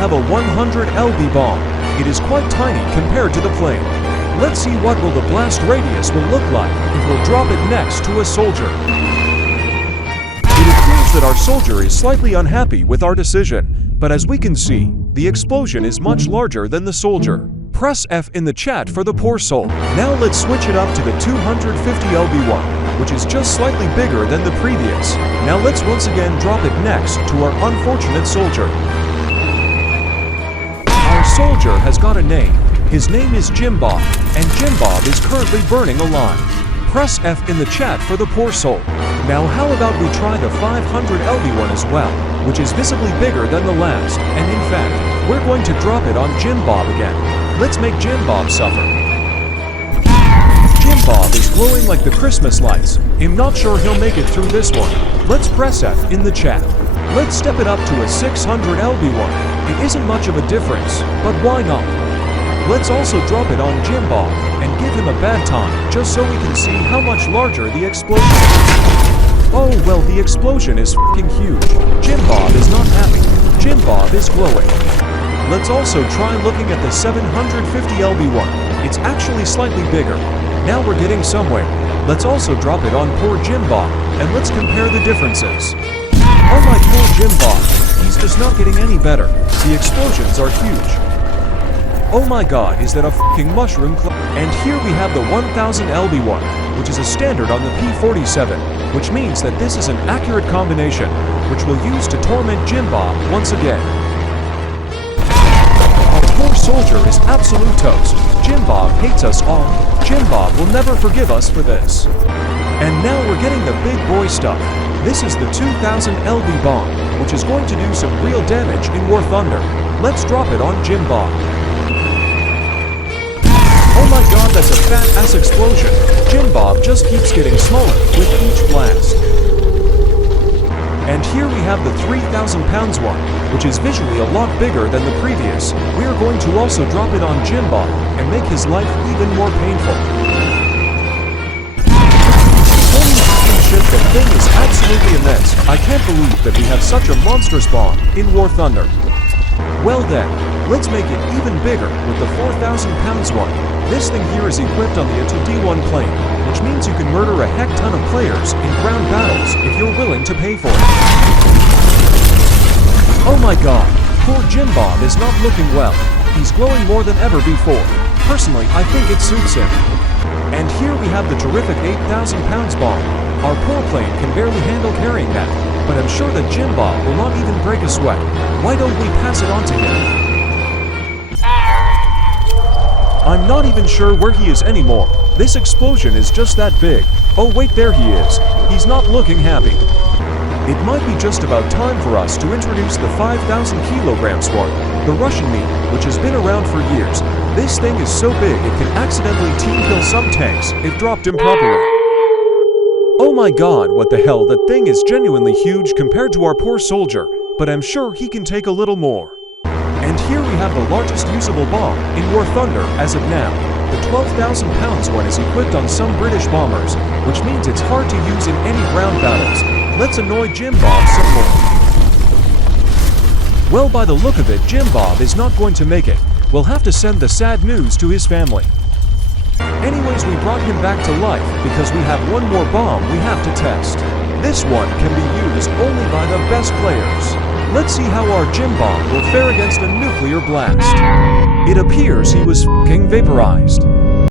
have a 100 lb bomb. It is quite tiny compared to the plane. Let's see what will the blast radius will look like if we'll drop it next to a soldier. It appears that our soldier is slightly unhappy with our decision, but as we can see, the explosion is much larger than the soldier. Press F in the chat for the poor soul. Now let's switch it up to the 250 lb one, which is just slightly bigger than the previous. Now let's once again drop it next to our unfortunate soldier. Our soldier has got a name. His name is Jim Bob, and Jim Bob is currently burning alive. Press F in the chat for the poor soul. Now how about we try the 500 lb one as well, which is visibly bigger than the last, and in fact, we're going to drop it on Jim Bob again. Let's make Jim Bob suffer. Jim Bob is glowing like the Christmas lights. I'm not sure he'll make it through this one. Let's press F in the chat. Let's step it up to a 600 lb one. It isn't much of a difference, but why not? Let's also drop it on Jim Bob and give him a bad time, just so we can see how much larger the explosion is. Oh well, the explosion is f***ing huge. Jim Bob is not happy. Jim Bob is glowing. Let's also try looking at the 750 lb one. It's actually slightly bigger. Now we're getting somewhere. Let's also drop it on poor Jim Bob, and let's compare the differences. Oh my poor Jim Bob, he's just not getting any better. The explosions are huge. Oh my god, is that a f***ing mushroom cloud? And here we have the 1000 lb one, which is a standard on the P-47, which means that this is an accurate combination, which we'll use to torment Jim Bob once again. Our poor soldier is absolute toast. Jim Bob hates us all. Jim Bob will never forgive us for this. And now we're getting the big boy stuff. This is the 2000 lb bomb, which is going to do some real damage in War Thunder. Let's drop it on Jim Bob. Oh my god, that's a fat-ass explosion. Jim Bob just keeps getting smaller with each blast. And here we have the 3,000 pounds one, which is visually a lot bigger than the previous. We are going to also drop it on Jim Bob and make his life even more painful. Holy shit, the thing is absolutely immense. I can't believe that we have such a monstrous bomb in War Thunder. Well then, let's make it even bigger with the 4,000 pounds one. This thing here is equipped on the ATO D1 plane, which means you can murder a heck ton of players in ground battles if you're willing to pay for it. Oh my god, poor Jim Bob is not looking well. He's glowing more than ever before. Personally, I think it suits him. And here we have the terrific 8,000 pounds bomb. Our poor plane can barely handle carrying that, but I'm sure that Jim Bob will not even break a sweat. Why don't we pass it on to him? I'm not even sure where he is anymore. This explosion is just that big. Oh wait, there he is. He's not looking happy. It might be just about time for us to introduce the 5,000 kilograms one, the Russian meat, which has been around for years. This thing is so big it can accidentally team kill some tanks if dropped improperly. Oh my god, what the hell, that thing is genuinely huge compared to our poor soldier, but I'm sure he can take a little more. And here we have the largest usable bomb in War Thunder as of now. The 12,000 pounds one is equipped on some British bombers, which means it's hard to use in any ground battles. Let's annoy Jim Bob some more. Well, by the look of it, Jim Bob is not going to make it. We'll have to send the sad news to his family. Anyways, we brought him back to life because we have one more bomb we have to test. This one can be used only by the best players. Let's see how our Jim Bob will fare against a nuclear blast. It appears he was f***ing vaporized.